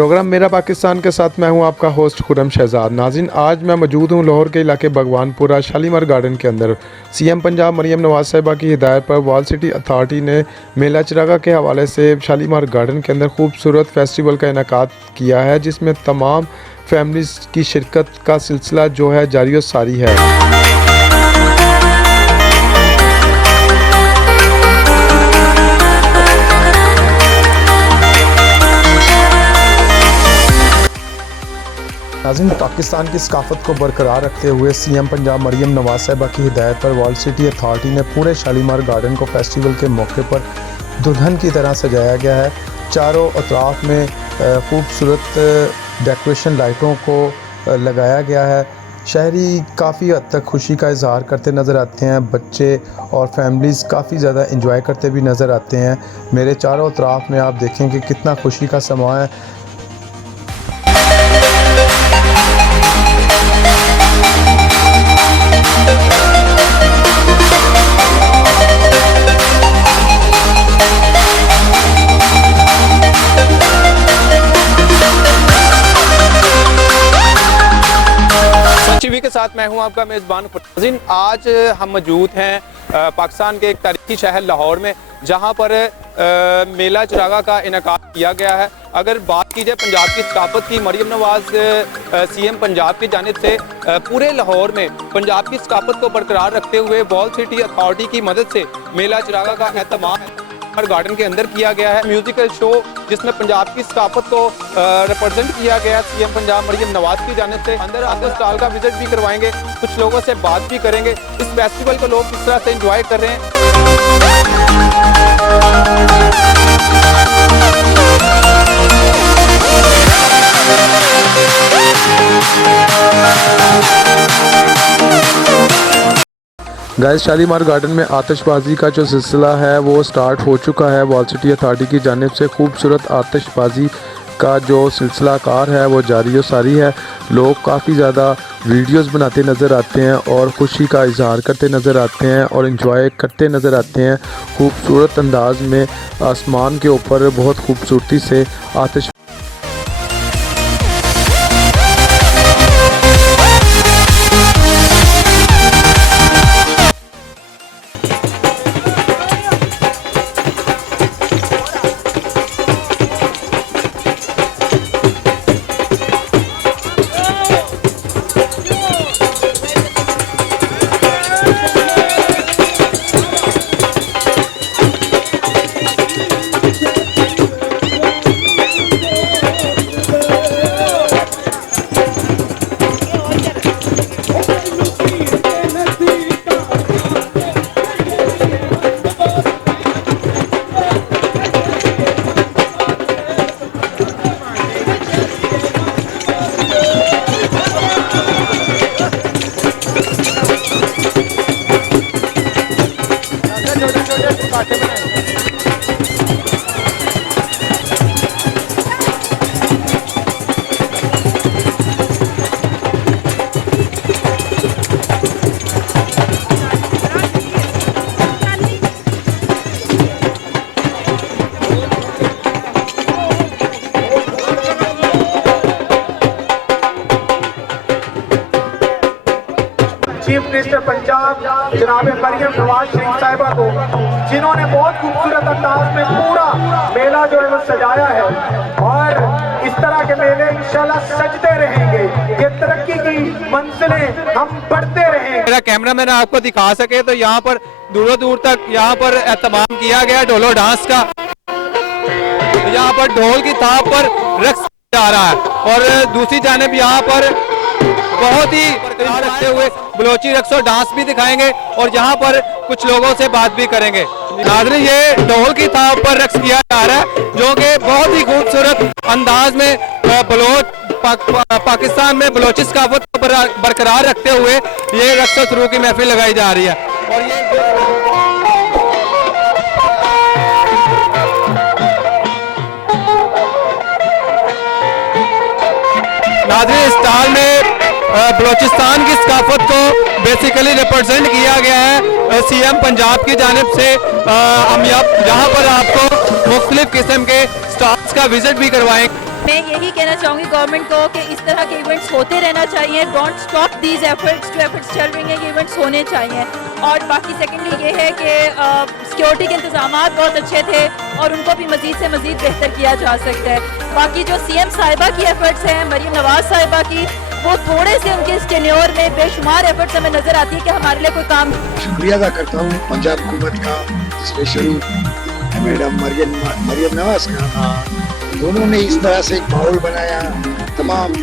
Programme मेरा पाकिस्तान के साथ मैं हूं आपका होस्ट खुरम शहजाद। नाज़रीन, आज मैं मौजूद हूं लाहौर के इलाके भगवानपुरा शालीमार गार्डन के अंदर। सीएम पंजाब मरियम नवाज साहिबा की हिदायत पर वॉल सिटी अथॉरिटी ने मेला चिरागा के हवाले से शालीमार गार्डन के अंदर खूबसूरत फेस्टिवल का इनेकाद किया है, जिसमें तमाम फैमिलीज़ की शिरकत का सिलसिला जो है जारी और सारी है। नाज़रीन, पाकिस्तान की सकाफत को बरकरार रखते हुए सीएम पंजाब मरियम नवाज साहिबा की हिदायत पर वॉल सिटी अथॉरिटी ने पूरे शालीमार गार्डन को फेस्टिवल के मौके पर दुल्हन की तरह सजाया गया है। चारों अतराफ में खूबसूरत डेकोरेशन लाइटों को लगाया गया है। शहरी काफ़ी हद तक खुशी का इजहार करते नज़र आते हैं। बच्चे और फैमिलीज़ काफ़ी ज़्यादा इंजॉय करते भी नज़र आते हैं। मेरे चारों अतराफ में आप देखें कि कितना खुशी का समा है। टीवी के साथ मैं हूं आपका मेज़बान खुरम। आज हम मौजूद हैं पाकिस्तान के एक तारीखी शहर लाहौर में, जहां पर मेला चिरागा का इनेकाद किया गया है। अगर बात की जाए पंजाब की सकाफत की, मरियम नवाज सीएम पंजाब की जानिब से पूरे लाहौर में पंजाब की सकाफत को बरकरार रखते हुए वॉल सिटी अथॉरिटी की मदद से मेला चिरागा का एहतमाम हर गार्डन के अंदर किया गया है। म्यूजिकल शो जिसमें पंजाब की सकाफत को रिप्रेजेंट किया गया सीएम पंजाब मरियम नवाज की जानिब से। अंदर आकर स्टॉल का विजिट भी करवाएंगे, कुछ लोगों से बात भी करेंगे, इस फेस्टिवल को लोग किस तरह से एंजॉय कर रहे हैं। गाइस, शालीमार गार्डन में आतिशबाजी का जो सिलसिला है वो स्टार्ट हो चुका है। वॉल सिटी अथॉरिटी की जानिब से खूबसूरत आतिशबाजी का जो सिलसिला कार है वो जारी और सारी है। लोग काफ़ी ज़्यादा वीडियोस बनाते नज़र आते हैं और खुशी का इजहार करते नज़र आते हैं और इन्जॉय करते नज़र आते हैं। खूबसूरत अंदाज में आसमान के ऊपर बहुत खूबसूरती से आतिश चीफ मिनिस्टर पंजाब जनाब मरियम नवाज शरीफ साहिबा को, जिन्होंने बहुत खूबसूरत अंदाज में पूरा मेला जो है वो सजाया है। और इस तरह के मेले इंशाल्लाह सजते रहेंगे, ये तरक्की की मंजिलें हम बढ़ते रहेंगे। मेरा कैमरामैन आपको दिखा सके तो यहाँ पर दूर दूर तक यहाँ पर एहतमाम किया गया ढोलो डांस का। यहाँ पर ढोल की थाप पर रक्स जा रहा है और दूसरी जानिब यहाँ पर बहुत ही बरकरार रखते हुए बलोची रक्स और डांस भी दिखाएंगे और यहाँ पर कुछ लोगों से बात भी करेंगे। नाज़रीन, ये ढोल की थाप पर रक्स किया जा रहा है, जो कि बहुत ही खूबसूरत अंदाज में पाकिस्तान में बलोची सकाफत को बरकरार रखते हुए ये रक्स और सुरूर की महफिल लगाई जा रही है। और ये नाज़रीन, स्टाल में बलोचिस्तान की सकाफत को बेसिकली रिप्रेजेंट किया गया है सीएम पंजाब की जानिब से। हम यहाँ पर आपको मुख्तलिफ किस्म के स्टॉल्स का विजिट भी करवाएंगे। मैं यही कहना चाहूँगी गवर्नमेंट को कि इस तरह के इवेंट्स होते रहना चाहिए। डोंट स्टॉप दीज एफर्ट्स, जो एफर्ट्स चल रही हैं ये इवेंट्स होने चाहिए। और बाकी सेकेंडली ये है कि सिक्योरिटी के इंतजाम बहुत अच्छे थे और उनको भी मज़ीद से मज़ीद बेहतर किया जा सकता है। बाकी जो CM साहिबा की एफर्ट्स हैं, मरीम नवाज़ साहिबा की, वो थोड़े से उनके इस टेन्योर में बेशुमार एफर्ट्स हमें नज़र आती है कि हमारे लिए कोई काम। शुक्रिया अदा करता हूँ पंजाब हुकूमत का, स्पेशली मैडम मरियम नवाज का। दोनों ने इस तरह से एक माहौल बनाया, तमाम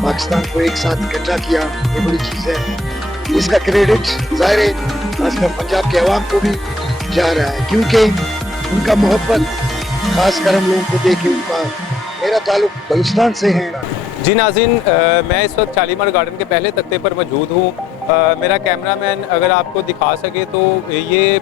पाकिस्तान को एक साथ इकट्ठा किया, ये बड़ी चीज़ है। इसका क्रेडिट ज़ाहिर है खासकर पंजाब के अवाम को भी जा रहा है, क्योंकि उनका मोहब्बत खासकर हम लोगों को देखे, उनका मेरा ताल्लुक बलूचिस्तान से है। जी नाज़रीन, मैं इस वक्त शालीमार गार्डन के पहले तख्ते पर मौजूद हूँ। मेरा कैमरामैन अगर आपको दिखा सके तो ये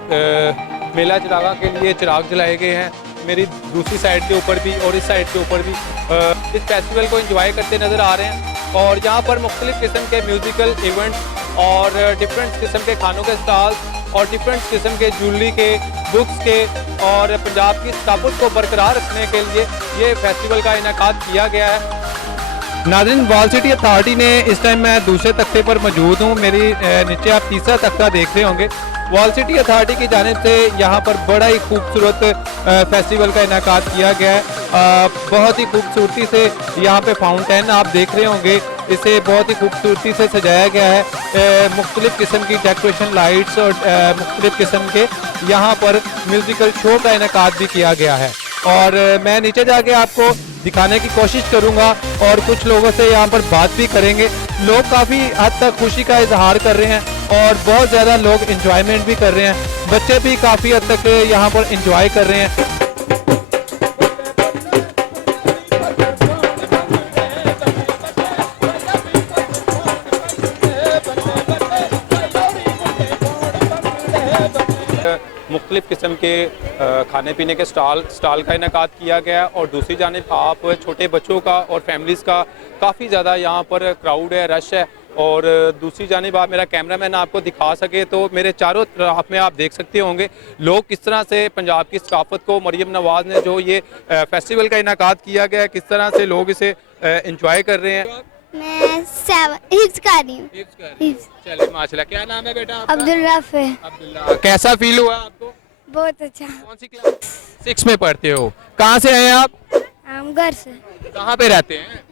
मेला चिरागा के लिए चिराग जलाए गए हैं। मेरी दूसरी साइड के ऊपर भी और इस साइड के ऊपर भी इस फेस्टिवल को एंजॉय करते नज़र आ रहे हैं। और यहाँ पर मुख्तलिफ़ किस्म के म्यूज़िकल इवेंट्स और डिफरेंट किस्म के खानों के स्टॉल्स और डिफरेंट किस्म के ज्वेलरी के, बुक्स के और पंजाब की सकाफत को बरकरार रखने के लिए ये फेस्टिवल का इनेकाद किया गया है। नाज़रीन, वॉल सिटी अथॉरिटी ने, इस टाइम मैं दूसरे तख्ते पर मौजूद हूँ, मेरी नीचे आप तीसरा तख्ता देख रहे होंगे। वॉल सिटी अथॉरिटी की जानिब से यहाँ पर बड़ा ही खूबसूरत फेस्टिवल का इनेकाद किया गया है। बहुत ही खूबसूरती से यहाँ पे फाउंटेन आप देख रहे होंगे, इसे बहुत ही खूबसूरती से सजाया गया है। मुख्तलिफ़ किस्म की डेकोरेशन लाइट्स और मुख्तलिफ़ किस्म के यहाँ पर म्यूज़िकल शो का इनेकाद भी किया गया है। और मैं नीचे जाके आपको दिखाने की कोशिश करूंगा और कुछ लोगों से यहाँ पर बात भी करेंगे। लोग काफ़ी हद तक खुशी का इजहार कर रहे हैं और बहुत ज़्यादा लोग इंजॉयमेंट भी कर रहे हैं। बच्चे भी काफ़ी हद तक यहाँ पर इंजॉय कर रहे हैं। मुख्तलिफ़ किस्म के खाने पीने के स्टॉल का इनेकाद किया गया और दूसरी जानिब आप छोटे बच्चों का और फैमिलीज़ का काफ़ी ज़्यादा यहाँ पर क्राउड है, रश है। और दूसरी जानिब आप, मेरा कैमरामैन आपको दिखा सके तो मेरे चारों तरफ में आप देख सकते होंगे लोग किस तरह से पंजाब की सकाफत को, मरियम नवाज़ ने जो ये फेस्टिवल का इनेकाद किया गया, किस तरह से लोग इसे इंजॉय कर रहे हैं। मैं हिफ्ज़ कर रही हूँ। चलिए माशाल्लाह। क्या नाम है बेटा आपका? अब्दुल्ला। अब्दुल्ला। कैसा फील हुआ आपको? बहुत अच्छा। कौन सी क्लास? 6 में पढ़ते हो। कहाँ से आए आप? हम घर से। कहाँ पे रहते हैं?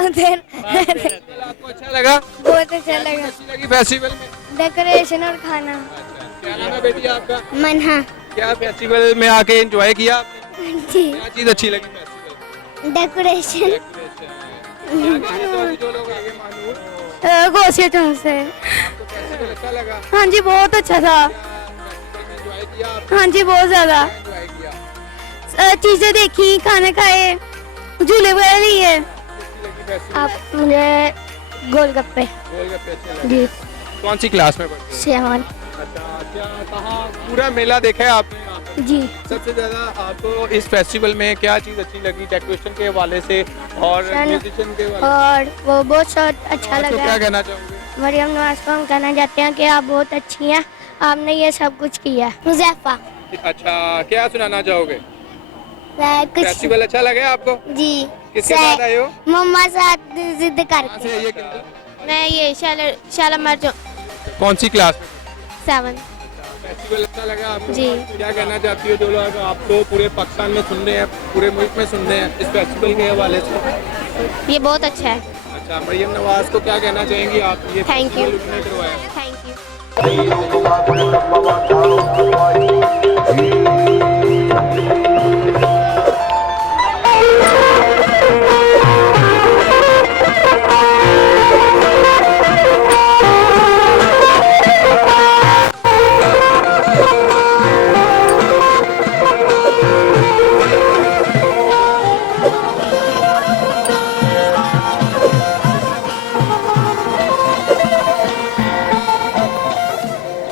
उधर। आपको अच्छा लगा? बहुत अच्छा लगा। अच्छी लगी फेस्टिवल में? डेकोरेशन और खाना। क्या नाम है बेटी आपका? मनहा। क्या फेस्टिवल में आके एंजॉय किया आपने? जी। क्या चीज़ अच्छी लगी फेस्टिवल? डेकोरेशन। क्या कहना चाहोगे जो लोग आगे मालूम? गोशियों से। आपको फेस्टिवल अच्छा लगा? हाँ जी, बहुत अच्छा था। एंजॉय किया आपने? हाँ जी, बहुत ज़्यादा। एंजॉय किया। चीज़ें देखी, खाने खाए, झूले वगैरह लिए। आप मुझे गोलगप्पे। गोलगप्पे अच्छे लगे? जी। कौन सी क्लास में पढ़ते हो? 7। अच्छा, क्या कहाँ पूरा मेला देखा है आपने यहाँ पे? जी। सबसे ज़्यादा आपको इस फेस्टिवल में क्या चीज़ अच्छी लगी डेकोरेशन के हवाले से और म्यूजिशियन के हवाले और वो बहुत अच्छा से? तो लगा। क्या कहना चाहोगे? मरियम नवाज़ को हम कहना चाहते हैं कि आप बहुत अच्छी हैं, आपने ये सब कुछ किया। मुज़फ़्फ़ा। अच्छा, क्या सुनाना चाहोगे? कुछ फेस्टिवल अच्छा लगा आपको? जी। किसके साथ आए हो? मम्मा साथ जिद कहाँ करके। से ये किधर? मैं ये शालामार जो कौन सी क्लास में? 7। फेस्टिवल अच्छा लगा आपको? जी। क्या कहना चाहती हो जो लोग आपको पूरे पाकिस्तान में सुन रहे हैं, पूरे मुल्क में सुन रहे हैं इस फेस्टिवल के हवाले से? ये बहुत अच्छा है। अच्छा, मरियम नवाज़ को क्या कहना चाहेंगी आप? ये Thank you. फेस्टिवल उन्होंने करवाया। Thank you.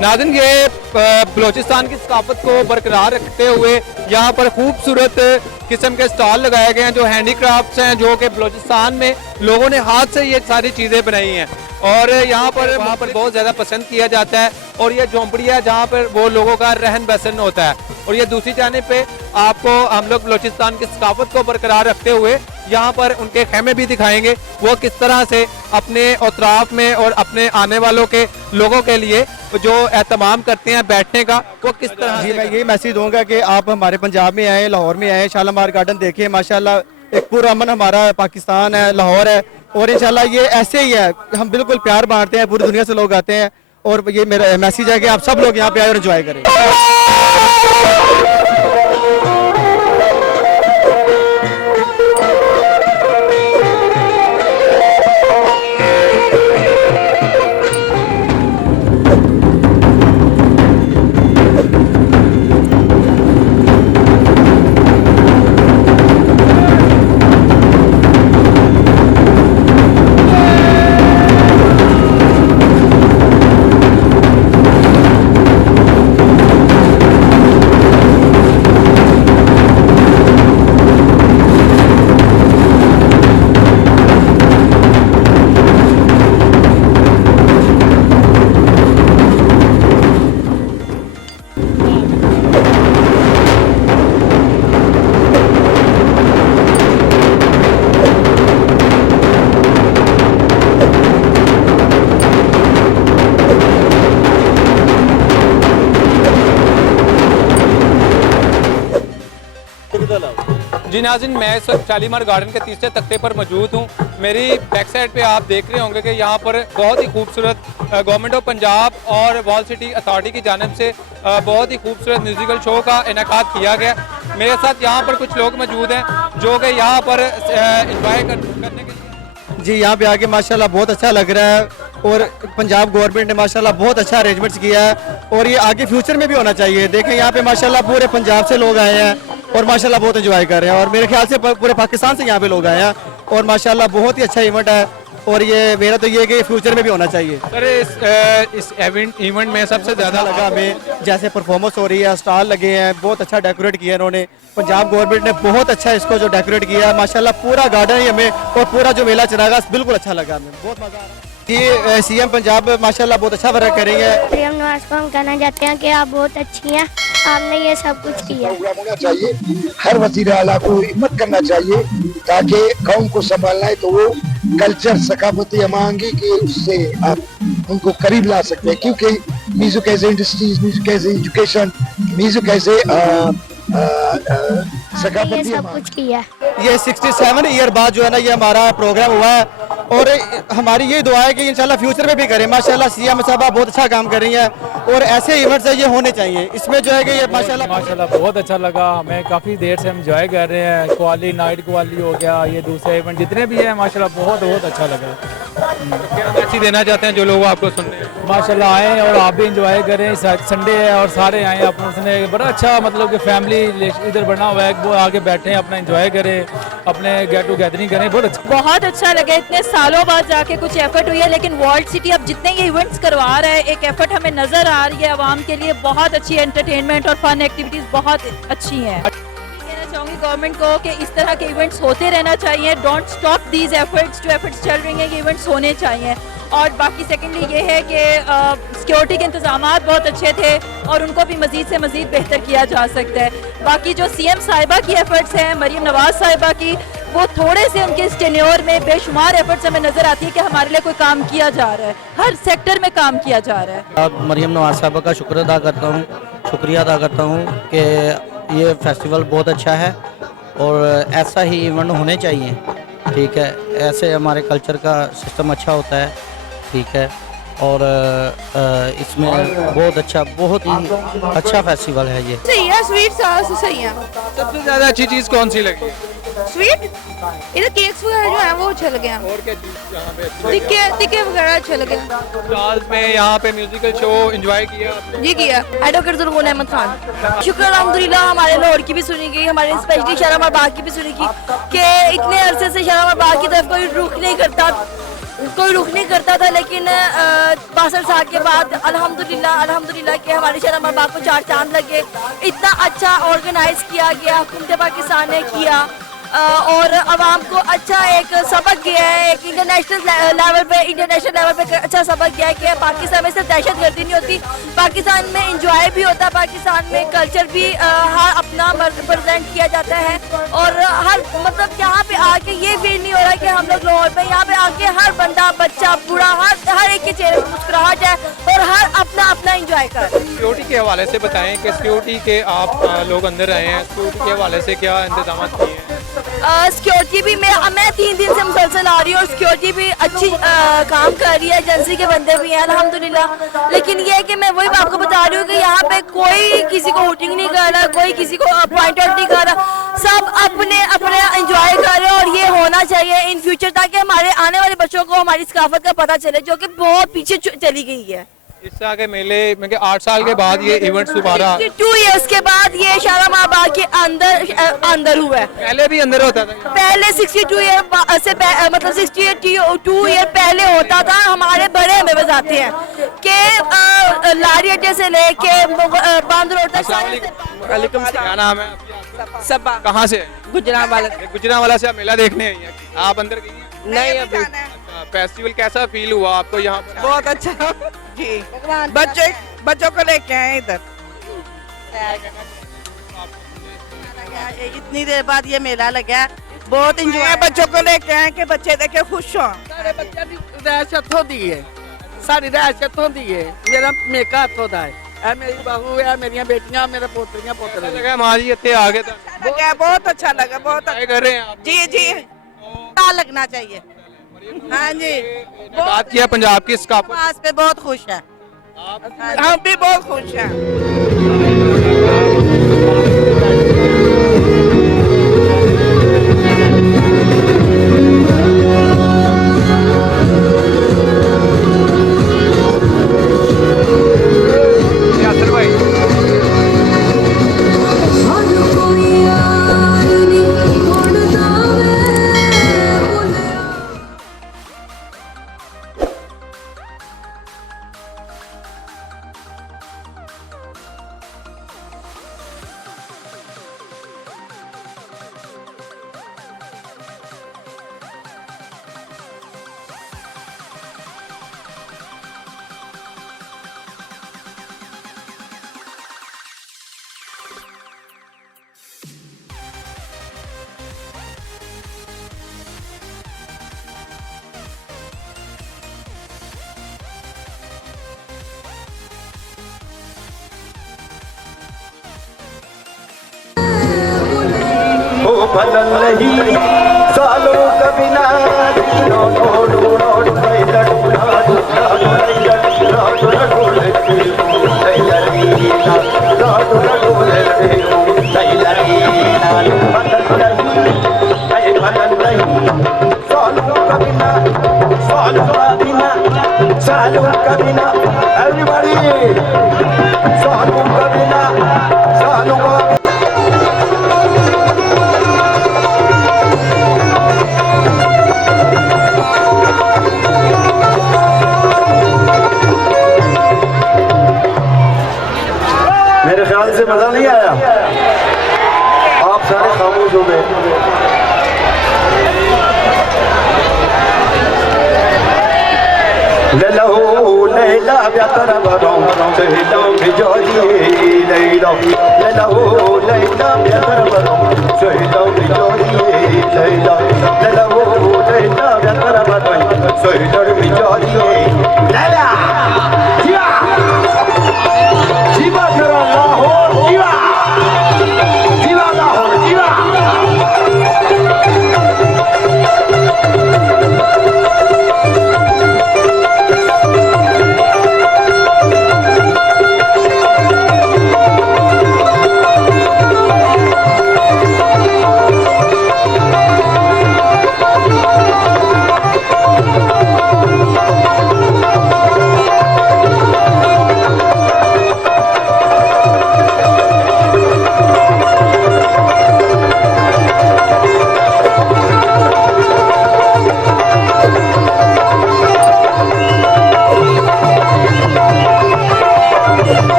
नाज़रीन, ये बलूचिस्तान की सकाफत को बरकरार रखते हुए यहाँ पर खूबसूरत किस्म के स्टॉल लगाए गए हैं जो हैंडीक्राफ्ट्स हैं, जो कि बलूचिस्तान में लोगों ने हाथ से ये सारी चीज़ें बनाई हैं और यहाँ पर वहाँ पर बहुत ज़्यादा पसंद किया जाता है। और ये झोंपड़ियाँ है जहाँ पर वो लोगों का रहन बसन होता है। और ये दूसरी जानिब पे आपको हम लोग बलूचिस्तान की सकाफत को बरकरार रखते हुए यहाँ पर उनके खेमे भी दिखाएंगे, वो किस तरह से अपने अतराफ में और अपने आने वालों के लोगों के लिए जो एहतमाम करते हैं बैठने का, वो किस तरह जी से मैं यही मैसेज दूंगा कि आप हमारे पंजाब में आए, लाहौर में आए, शालीमार गार्डन देखें। माशाल्लाह एक पुरअमन हमारा पाकिस्तान है, लाहौर है, और इंशाल्लाह ये ऐसे ही है। हम बिल्कुल प्यार बांटते हैं, पूरी दुनिया से लोग आते हैं, और ये मेरा मैसेज है कि आप सब लोग यहाँ पे आए और एंजॉय करें। जी नाज़रीन, मैं इस वक्त शालीमार गार्डन के तीसरे तख्ते पर मौजूद हूँ। मेरी बैक साइड पे आप देख रहे होंगे कि यहाँ पर बहुत ही खूबसूरत गवर्नमेंट ऑफ पंजाब और वॉल सिटी अथॉरिटी की जानिब से बहुत ही खूबसूरत म्यूजिकल शो का इनेकाद किया गया। मेरे साथ यहाँ पर कुछ लोग मौजूद हैं जो कि यहाँ पर इंजॉय करने के लिए। जी यहाँ पे आके माशाल्लाह बहुत अच्छा लग रहा है, और पंजाब गवर्नमेंट ने माशाल्लाह बहुत अच्छा अरेंजमेंट्स किया है, और ये आगे फ्यूचर में भी होना चाहिए। देखें यहाँ पे माशाल्लाह पूरे पंजाब से लोग आए हैं और माशाल्लाह बहुत एंजॉय कर रहे हैं, और मेरे ख्याल से पूरे पाकिस्तान से यहाँ पे लोग आए हैं, और माशाल्लाह बहुत ही अच्छा इवेंट है, और ये मेरा तो ये है कि फ्यूचर में भी होना चाहिए। सर इस इवेंट में सबसे ज़्यादा लगा हमें जैसे परफॉर्मेंस हो रही है, स्टॉल लगे हैं, बहुत अच्छा डेकोरेट किया इन्होंने, पंजाब गवर्नमेंट ने बहुत अच्छा इसको जो डेकोरेट किया है, माशाल्लाह पूरा गार्डन ही हमें और पूरा जो मेला चलागा बिल्कुल अच्छा लगा, हमें बहुत मजा आ रहा है। ये सीएम पंजाब माशाल्लाह बहुत अच्छा वर्क करेंगे। मरियम नवाज को हम कहना चाहते हैं कि आप बहुत अच्छी हैं, आपने ये सब कुछ किया। प्रोग्राम होना चाहिए, हर वजीर आला को हिम्मत करना चाहिए ताकि कौम को संभालना है तो वो कल्चर सकाफती अमांगी के उससे आप उनको करीब ला सकते हैं, क्योंकि music as industries, music as education, music as ये सब कुछ किया। ये 67 ईयर बाद जो है ना ये हमारा प्रोग्राम हुआ है, और हमारी ये दुआ है कि इंशाल्लाह फ्यूचर में भी करें। माशाल्लाह सीएम साहब बहुत अच्छा काम कर रही हैं, और ऐसे इवेंट्स ये होने चाहिए। इसमें जो है कि ये माशाल्लाह बहुत अच्छा लगा, हमें काफ़ी देर से हम एंजॉय कर रहे हैं। क्वाली नाइट क्वाली हो गया, ये दूसरे इवेंट जितने भी हैं माशाल्लाह बहुत बहुत अच्छा लगा। क्या मैसेज देना चाहते हैं जो लोग आपको सुन रहे हैं? माशाल्लाह आए और आप भी इंजॉय करें। संडे है और सारे आए, अपने बड़ा अच्छा मतलब कि फैमिली इधर बना हुआ है, वो आगे बैठे अपना इंजॉय करें, अपने गेट टुगेदरिंग करें। बहुत अच्छा लगा, इतने सालों बाद जाके कुछ एफर्ट हुई है, लेकिन वर्ल्ड सिटी अब जितने ये इवेंट्स करवा रहा है, एक एफर्ट हमें नजर आ रही है आवाम के लिए। बहुत अच्छी एंटरटेनमेंट और फन एक्टिविटीज बहुत अच्छी हैं। कहना चाहूँगी गवर्नमेंट को कि इस तरह के इवेंट्स होते रहना चाहिए। डोंट स्टॉप दीज एफर्ट्स, जो एफर्ट्स चल रही हैं ये इवेंट्स होने चाहिए। और बाकी सेकेंडली ये है कि सिक्योरिटी के इंतजाम बहुत अच्छे थे और उनको भी मज़ीद से मज़ीद बेहतर किया जा सकता है। बाकी जो सीएम साहिबा की एफर्ट्स हैं, मरीम नवाज साहिबा की, वो थोड़े से उनके इस टेन्योर में बेशुमार एफर्ट्स हमें नज़र आती है कि हमारे लिए कोई काम किया जा रहा है, हर सेक्टर में काम किया जा रहा है। मरीम नवाज साहिबा का शुक्रिया अदा करता हूँ कि ये फेस्टिवल बहुत अच्छा है और ऐसा ही इवेंट होने चाहिए। ठीक है, ऐसे हमारे कल्चर का सिस्टम अच्छा होता है। ठीक है, और इसमें बहुत ही अच्छा फेस्टिवल है ये। सही है, स्वीट सही है। सबसे ज़्यादा अच्छी चीज़ कौन सी लगी? स्वीट इधर केक्स वगैरह जो है वो अच्छे लगे हैं, और क्या चीज़ यहाँ पे? टिक्के वगैरह अच्छे लगे हैं। स्टॉल्स में यहाँ पे म्यूजिकल शो एंजॉय किया आपने? जी किया। एडवोकेट जुल्फुल अहमद खान। शुक्र अल्हम्दुलिल्लाह, हमारे लाहौर की भी सुनी गई, हमारे स्पेशली शालीमार बाग की भी सुनी गई कि इतने अरसे से शालीमार बाग की तरफ कोई रुख नहीं करता था, लेकिन 62 साल के बाद अल्हम्दुलिल्लाह कि हमारे शालीमार बाग को 4 चांद लगे। इतना अच्छा ऑर्गेनाइज किया गया, हुकूमत पाकिस्तान ने किया, और आवाम को अच्छा एक सबक दिया है, एक इंटरनेशनल लेवल पे अच्छा सबक दिया है कि पाकिस्तान में सिर्फ दहशतगर्दी नहीं होती, पाकिस्तान में इंजॉय भी होता है, पाकिस्तान में कल्चर भी हर अपना प्रेजेंट किया जाता है। और हर मतलब यहाँ पे आके ये फील नहीं हो रहा कि हम लोग लाहौर में, यहाँ पे आके हर बंदा बच्चा बूढ़ा हर एक के चेहरे पर मुस्कुराहट है और हर अपना अपना इंजॉय कर। सिक्योरिटी के हवाले से बताएं कि सिक्योरिटी के आप लोग अंदर आए हैं, सिक्योरिटी के हवाले से क्या इंतजाम किए हैं? सिक्योरिटी भी मैं 3 दिन से मुसलसल आ रही हूँ और सिक्योरिटी भी अच्छी काम कर रही है, एजेंसी के बंदे भी हैं अल्हम्दुलिल्लाह। लेकिन ये है कि मैं वही आपको बता रही हूँ कि यहाँ पे कोई किसी को हुटिंग नहीं कर रहा, कोई किसी को पॉइंट आउट नहीं कर रहा, सब अपने अपने एंजॉय कर रहे हैं। और ये होना चाहिए इन फ्यूचर ताकि हमारे आने वाले बच्चों को हमारी सकाफत का पता चले जो कि बहुत पीछे चली गई है। इससे आगे मेले में 8 साल के बाद ये इवेंट्स दोबारा 2 इयर्स के बाद ये शालामार बाग के अंदर हुआ है। पहले भी अंदर होता था, पहले 62 ईयर से मतलब 62 ईयर पहले होता था। हमारे बड़े हमें बताते हैं कि लारी अड्डे से लेके बंद रोड तक क्या नाम है? सबा। कहाँ से? गुजरांवाला से आप मेला देखने आई हैं, आप अंदर गई हैं? नहीं अभी। फेस्टिवल कैसा फील हुआ आपको यहाँ पर? बहुत अच्छा जी, बच्चों को लेके आए इधर। इतनी देर बाद ये मेला लगा, बहुत इंजॉय बच्चों को लेके आए कि बच्चे देखे खुश हों। सारे बच्चे रियासत होती है, सारी रियासत होती है, मेरा मेका होता है, मेरी बहू है, मेरी बेटियां, मेरे पोतरियां पोतरे लगा हमारी इतने आगे था, बहुत अच्छा लगा, बहुत अच्छा कर रहे हैं आप? जी लगना चाहिए। हाँ जी, बात किया पंजाब की सकाफत पे बहुत खुश है, हम भी बहुत खुश हैं। बदल नहीं सालों कभी ना सालों कभी ना everybody सालों कभी ना सालों मेरे ख्याल से मजा नहीं आया, आप सारे खामोश हो गए। ललो लैला व्यातर बरो सहिलो बिजोरी लैलो ललो लैला व्यातर बरो सहिलो बिजोरी लैलो ललो लैला व्यातर बरो सहिलो बिजोरी लैला जीवा करो लाहौर जीवा जीवा लाहौर जीवा।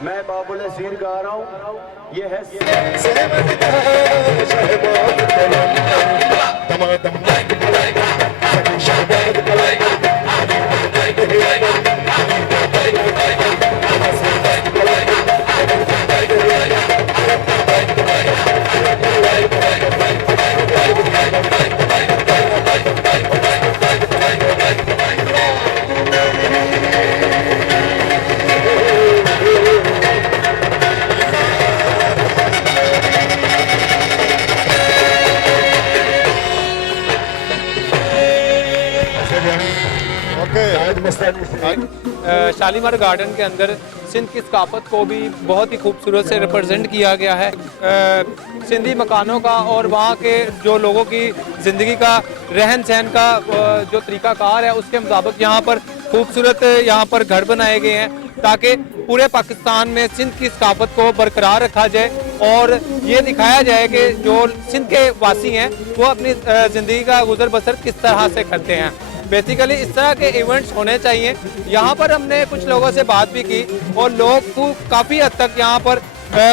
मैं बाबुल अजीर गा रहा हूँ, ये है शालीमार गार्डन के अंदर सिंध की सकाफत को भी बहुत ही खूबसूरत से रिप्रेजेंट किया गया है। सिंधी मकानों का और वहाँ के जो लोगों की ज़िंदगी का रहन सहन का जो तरीक़ाकार है उसके मुताबिक यहाँ पर खूबसूरत यहाँ पर घर बनाए गए हैं ताकि पूरे पाकिस्तान में सिंध की सकाफत को बरकरार रखा जाए और ये दिखाया जाए कि जो सिंध के वासी हैं वो अपनी ज़िंदगी का गुजर बसर किस तरह से करते हैं। बेसिकली इस तरह के इवेंट्स होने चाहिए। यहाँ पर हमने कुछ लोगों से बात भी की और लोग को काफ़ी हद तक यहाँ पर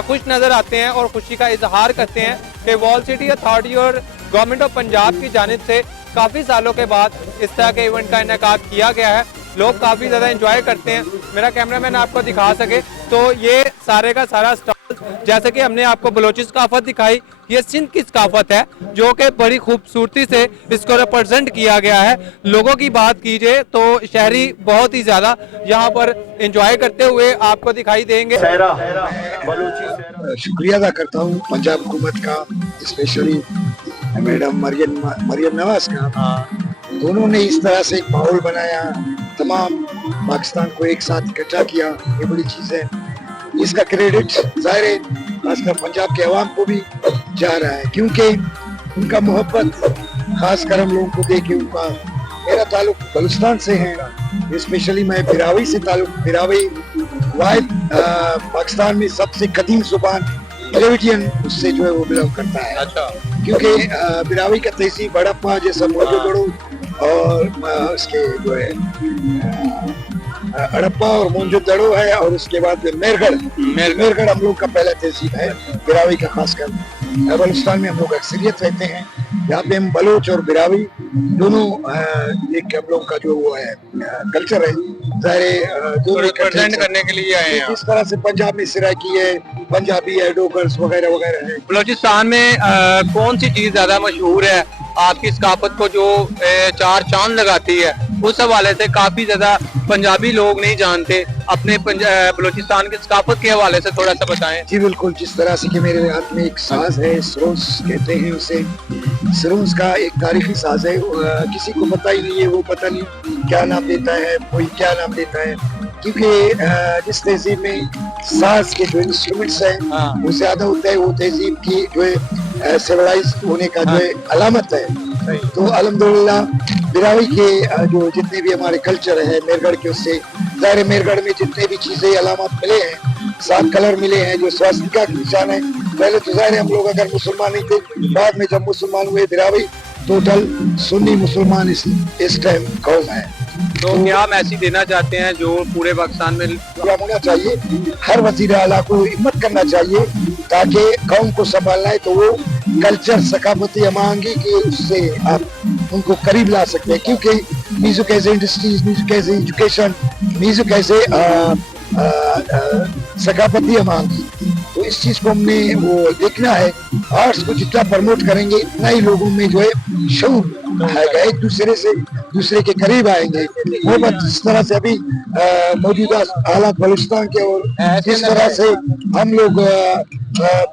खुश नज़र आते हैं और खुशी का इजहार करते हैं कि वॉल सिटी अथॉरिटी और गवर्नमेंट ऑफ पंजाब की जानिब से काफ़ी सालों के बाद इस तरह के इवेंट का इनेकाद किया गया है। लोग काफ़ी ज़्यादा इंजॉय करते हैं। मेरा कैमरामैन आपको दिखा सके तो ये सारे का सारा स्टॉल जैसे कि हमने आपको बलोची सकाफत दिखाई, ये सिंध की सकाफत है जो कि बड़ी खूबसूरती से इसको रिप्रेजेंट किया गया है। लोगों की बात कीजिए तो शहरी बहुत ही ज़्यादा यहाँ पर एंजॉय करते हुए आपको दिखाई देंगे। शुक्रिया अदा करता हूँ पंजाब हुकूमत का, स्पेशली मैडम मरियम नवाज का। दोनों ने इस तरह से एक माहौल बनाया, तमाम पाकिस्तान को एक साथ इकट्ठा किया, ये बड़ी चीज़ है। इसका क्रेडिट ज़ाहिर है खासकर पंजाब के अवाम को भी जा रहा है क्योंकि उनका मोहब्बत, खासकर हम लोगों को देखे उनका, मेरा ताल्लुक बलूचिस्तान से है, स्पेशली मैं बिरावी से ताल्लुक, बिरावी वाहिद पाकिस्तान में सबसे कदीम जुबान ड्रेविडियन उससे जो है वो बिलोंग करता है। अच्छा। क्योंकि बिरावी का तहसीब हड़प्पा जैसा मोहनजोदड़ो और उसके जो है हड़प्पा और मोहनजोदड़ो है और उसके बाद मेरगढ़ हम लोग का पहला तहसीब है बिरावी का। खासकर बलूचिस्तान में हम लोग अक्सरियत रहते हैं, यहाँ पे हम बलोच और बिरावी दोनों एक हम लोग का जो वो है कल्चर है, दोनों रिप्रेजेंट करने के लिए आए हैं। इस तरह से पंजाब में सिराकी है, पंजाबी है, डोगर्स वगैरह वगैरह है। बलोचिस्तान में कौन सी चीज़ ज़्यादा मशहूर है आपकी सकाफत को जो चार चांद लगाती है? उस हवाले से काफी ज्यादा पंजाबी लोग नहीं जानते, अपने बलूचिस्तान की सकाफत के हवाले से थोड़ा सा बताएं। जी बिल्कुल, जिस तरह से कि मेरे हाथ में एक साज है, सरोंस कहते हैं उसे। सरोंस का एक तारीखी साज है, किसी को पता ही नहीं है, वो पता नहीं क्या नाम देता है, कोई क्या नाम देता है, क्योंकि जिस तहजीब में साज के जो इंस्ट्रूमेंट्स हैं वो ज्यादा होता है, वो तहजीब की जो है सिविलाइज होने का जो है अलामत है। तो अल्हम्दुलिल्लाह बिरावी के जो जितने भी हमारे कल्चर है मेरगढ़ के, उससे ज़ाहिर मेरगढ़ में जितने भी चीज़ें अलामत मिले हैं, 7 कलर मिले हैं जो स्वास्तिका की निशान है। पहले तो ज़ाहिर हम लोग अगर मुसलमान नहीं थे, बाद में जब मुसलमान हुए बिरावी टोटल सुन्नी मुसलमान इस टाइम कौम है। तो क्या मैसेज देना चाहते हैं जो पूरे पाकिस्तान में प्रोग्राम होना चाहिए, हर वजीर आला को हिम्मत करना चाहिए ताकि कौम को संभालना है तो वो कल्चर सकाफती अमांगी की उससे आप उनको करीब ला सकते हैं, क्योंकि music as industries, music as education, music as सकाफती अमांगी, तो इस चीज को हमने वो देखना है। आर्ट्स को जितना प्रमोट करेंगे उतना ही लोगों में जो है शऊर आएगा, एक दूसरे के करीब आएंगे। वो बात जिस तरह से अभी मौजूदा हालात बलूचिस्तान के और जिस तरह से हम लोग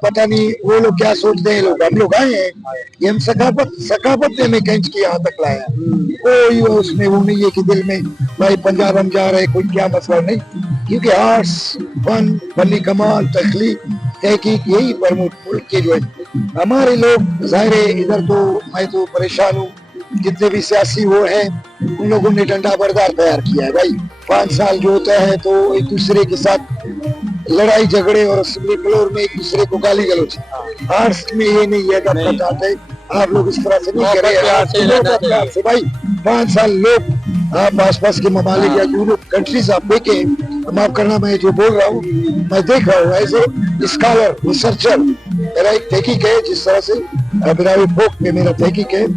पता नहीं वो लोग क्या सोचते हैं, हम लोग आए हैं कि हम सकाफत में कैंच की यहाँ तक लाए हैं। कोई उसमें वो नहीं है कि दिल में भाई पंजाब हम जा रहे हैं, कोई क्या मसला नहीं, क्योंकि आर्ट्स, फन, फनी कमाल, तख्लीक, तहकीक यही प्रमोट मुल्क के जो है। हमारे लोग जाहिर है इधर तो मैं तो परेशान हूँ, जितने भी सियासी वो हैं उन लोगों ने डंडा बरदार तैयार किया है भाई। 5 साल जो होता है तो एक दूसरे के साथ लड़ाई झगड़े और असेंबली फ्लोर में एक दूसरे को गाली गलौज। आर्ट्स में ये नहीं है, आप लोग इस तरह से नहीं करें से भाई। 5 साल लोग आप आसपास के ममालिक या यूरोप कंट्रीज आप देखें, माफ करना मैं जो बोल रहा हूँ मैं देख रहा हूँ एज ए स्कॉलर रिसर्चर, मेरा एक तहकीक है, जिस तरह से मेरा फोक में मेरा तहकीक है,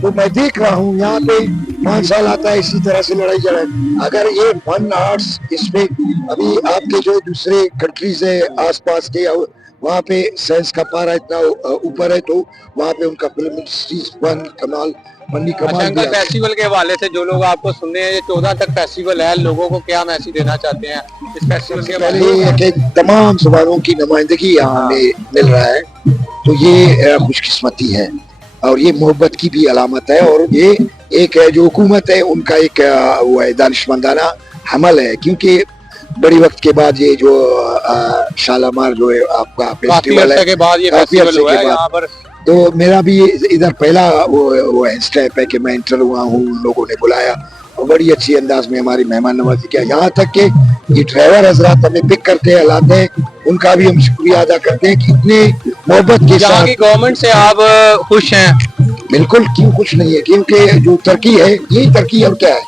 तो मैं देख रहा हूँ यहाँ पे 5 साल आता है इसी तरह से लड़ाई झगड़ा। अगर ये फन आर्ट्स इसमें अभी आपके जो दूसरे कंट्रीज है आसपास के, वहाँ पे साइंस का पारा इतना ऊपर है, तो वहाँ पे उनका फिल्म इंडस्ट्रीज फन कमाल मनी कमाल। फेस्टिवल के हवाले से जो लोग आपको सुन रहे हैं, ये 14 तक फेस्टिवल है, लोगों को क्या मैसेज देना चाहते हैं इस फेस्टिवल के पहले ये कि तमाम ज़बानों की नुमाइंदगी यहाँ हमें मिल रहा है, तो ये खुशकिस्मती है और ये मोहब्बत की भी अलामत है, और ये एक जो हुकूमत है उनका एक वो है दानिशमंदाना हमल है, क्योंकि बड़ी वक्त के बाद ये जो शालामार जो है आपका फेस्टिवल है, काफी अरसे के बाद, तो मेरा भी इधर पहला वो स्टेप है कि मैं इंटर हुआ हूँ, लोगों ने बुलाया और बड़ी अच्छी अंदाज में हमारी मेहमान नवाजी किया। यहाँ तक कि ये ड्राइवर हजरात हमें पिक करते हैं, लाते हैं, उनका भी हम शुक्रिया अदा करते हैं कि इतने मोहब्बत के साथ। गवर्नमेंट से आप खुश हैं? बिल्कुल, क्यों खुश नहीं है, क्योंकि जो तरक्की है यही तरक्की और क्या है,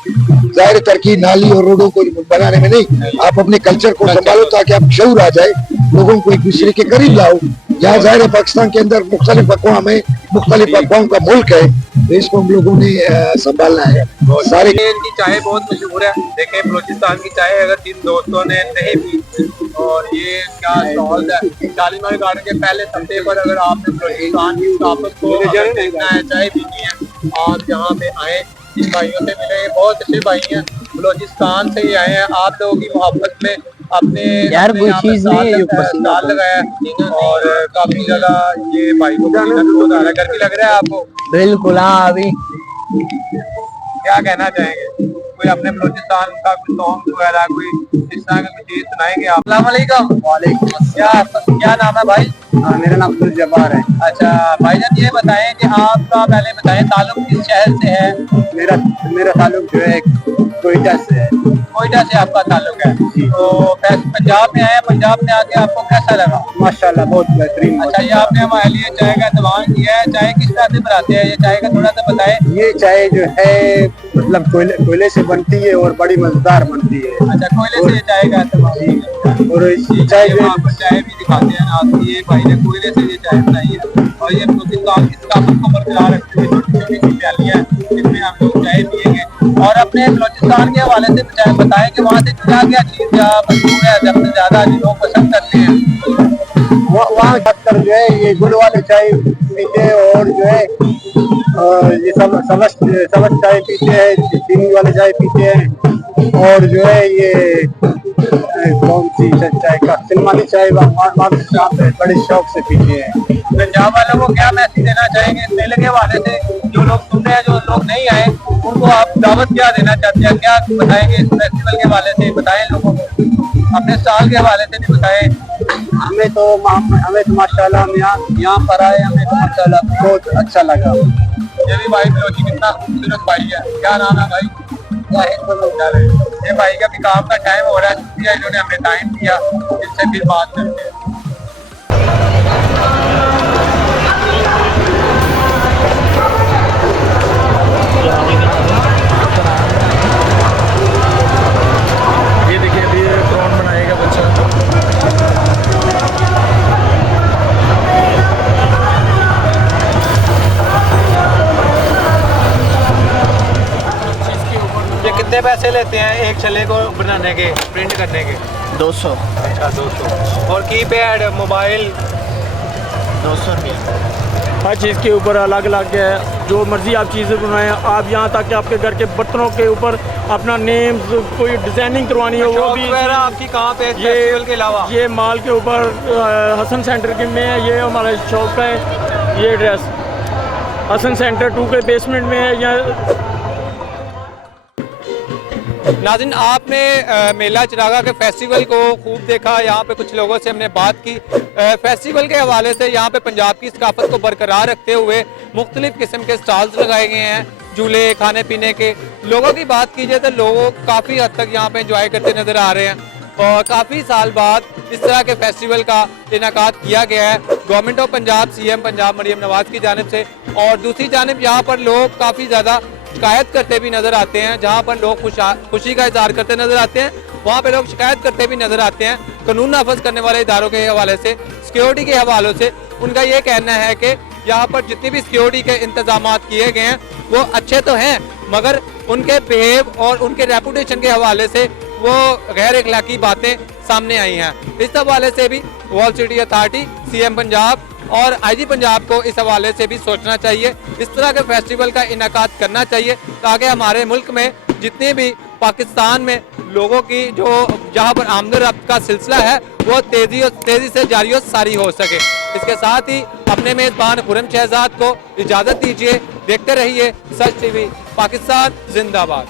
जाहिर तरक्की नाली और रोडों को बनाने में नहीं, आप अपने कल्चर को संभालो ताकि आप शऊर आ जाए, लोगों को एक दूसरे के करीब लाओ। यहाँ जाहिर है पाकिस्तान के अंदर मुख्तलिफ अक़वाम है, मुख्तलिफ अक़वाम का मुल्क है, तो इसको हम लोगों ने संभालना है। सारे इनकी चाय बहुत मशहूर है, देखें बलूचिस्तान की चाय अगर 3 दोस्तों ने नहीं पी, और ये क्या स्टॉल है शालीमार गार्डन के पहले सप्ते पर, अगर आपने बलूचिस्तान की सकाफत को देखना है, चाय पीनी है, आप यहाँ पे आए, इन भाइयों से मिले, बहुत अच्छे भाई हैं, बलूचिस्तान से ही आए हैं, आप लोगों की मोहब्बत में अपने यार कोई चीज नहीं है, स्टॉल लगाया और काफी ज्यादा ये भाई को गर्मी लग रहा है आपको? बिल्कुल हाँ। अभी क्या कहना चाहेंगे, कोई अपने बलूचिस्तान का कोई सॉन्ग वगैरह कोई इस तरह की चीज सुनाएंगे आप? अस्सलाम वालेकुम। वालेकुम। क्या नाम है भाई? मेरा नाम अब्दुल जब्बार है। अच्छा भाईजान, ये बताएं कि आपका पहले बताएं ताल्लुक किस शहर से है? मेरा ताल्लुक जो है कोयटा से है। कोयटा से आपका ताल्लुक है, तो पंजाब में आए, पंजाब में आके आपको कैसा लगा? माशाल्लाह बहुत बेहतरीन। अच्छा, ये आपने हमारे लिए चाय का इंतजाम किया है, चाय किस तरह से बनाते हैं ये चाय का थोड़ा सा बताएं। ये चाय जो है मतलब कोयले से बनती है और बड़ी मजेदार बनती है। अच्छा, कोयले से चाय का इंतजाम, और इस चाय जो आपको चाय भी दिखाते हैं ना, ये भाई ने कोयले से ये चाय बनाई है, और ये बलूचिस्तान की सकाफत को बरकरार रखते हुए छोटी छोटी सी प्यालियां जिसमें हम लोग चाय पिएंगे। और अपने बलूचिस्तान के हवाले से चाय बताएं कि वहाँ से क्या क्या चीज मशहूर है, सबसे ज्यादा लोग पसंद करते हैं? वहाँ खासकर जो है ये गुड़ वाले चाय पीते हैं, और जो है ये सबस चाय पीते हैं, चीनी वाले चाय पीते हैं, और जो है ये कौन सी चाय का सिलमानी चाय बड़े शौक से पीते हैं। पंजाब वालों को क्या मैसेज देना चाहेंगे इस मेले के हवाले से? जो लोग सुन रहे हैं, जो लोग नहीं आए, उनको आप दावत क्या देना चाहते हैं, क्या बताएंगे इस फेस्टिवल के हवाले से? बताएं लोगों को, अपने साल के हवाले से भी बताएं। हमें तो माशाल्लाह हम यहाँ पर आए, हमें तो माशाल्लाह बहुत अच्छा लगा। ये भी भाई बलोची कितना खूबसूरत भाई है, क्या नाम है भाई? ये भाई का भी काम का टाइम हो रहा है, शुक्रिया इन्होंने हमें टाइम दिया, इससे फिर बात करते हैं। पैसे लेते हैं एक छल्ले को बनाने के, प्रिंट करने के? 200 अच्छा 200। और कीपैड मोबाइल? 200 रुपये। हर चीज़ के ऊपर अलग अलग है, जो मर्ज़ी आप चीज़ें बनवाएं। आप यहाँ तक कि आपके घर के बर्तनों के ऊपर अपना नेम कोई डिज़ाइनिंग करवानी हो वो भी आपकी कहाँ पे फेस्टिवल के अलावा? ये माल के ऊपर हसन सेंटर के में है, ये हमारा शॉप का है। ये ड्रेस हसन सेंटर 2 के बेसमेंट में है। यहाँ नाज़रीन, आपने मेला चिरागा के फेस्टिवल को खूब देखा। यहाँ पे कुछ लोगों से हमने बात की। फेस्टिवल के हवाले से यहाँ पे पंजाब की सकाफत को बरकरार रखते हुए मुख्तलिफ किस्म के स्टॉल्स लगाए गए हैं, झूले, खाने पीने के। लोगों की बात की जाए तो लोग काफ़ी हद तक यहाँ पे एंजॉय करते नज़र आ रहे हैं और काफ़ी साल बाद इस तरह के फेस्टिवल का इनेकाद किया गया है government of Punjab, CM Punjab Maryam Nawaz की जानिब से। और दूसरी जानिब यहाँ पर लोग काफ़ी ज़्यादा शिकायत करते भी नज़र आते हैं। जहाँ पर लोग खुशी का इजहार करते नज़र आते हैं, वहाँ पे लोग शिकायत करते भी नज़र आते हैं कानून नाफज करने वाले इदारों के हवाले से, सिक्योरिटी के हवालों से। उनका ये कहना है कि यहाँ पर जितने भी सिक्योरिटी के इंतजाम किए गए हैं वो अच्छे तो हैं, मगर उनके बिहेव और उनके रेपुटेशन के हवाले से वो गैर अखलाकी बातें सामने आई हैं। इस हवाले से भी wall city authority, CM Punjab और IG पंजाब को इस हवाले से भी सोचना चाहिए। इस तरह के फेस्टिवल का इनेकाद करना चाहिए ताकि हमारे मुल्क में जितने भी पाकिस्तान में लोगों की जो जहाँ पर आमदन रफ्त का सिलसिला है वो तेज़ी से जारी और सारी हो सके। इसके साथ ही अपने मेज़बान खुरम शहजाद को इजाज़त दीजिए। देखते रहिए सच TV पाकिस्तान जिंदाबाद।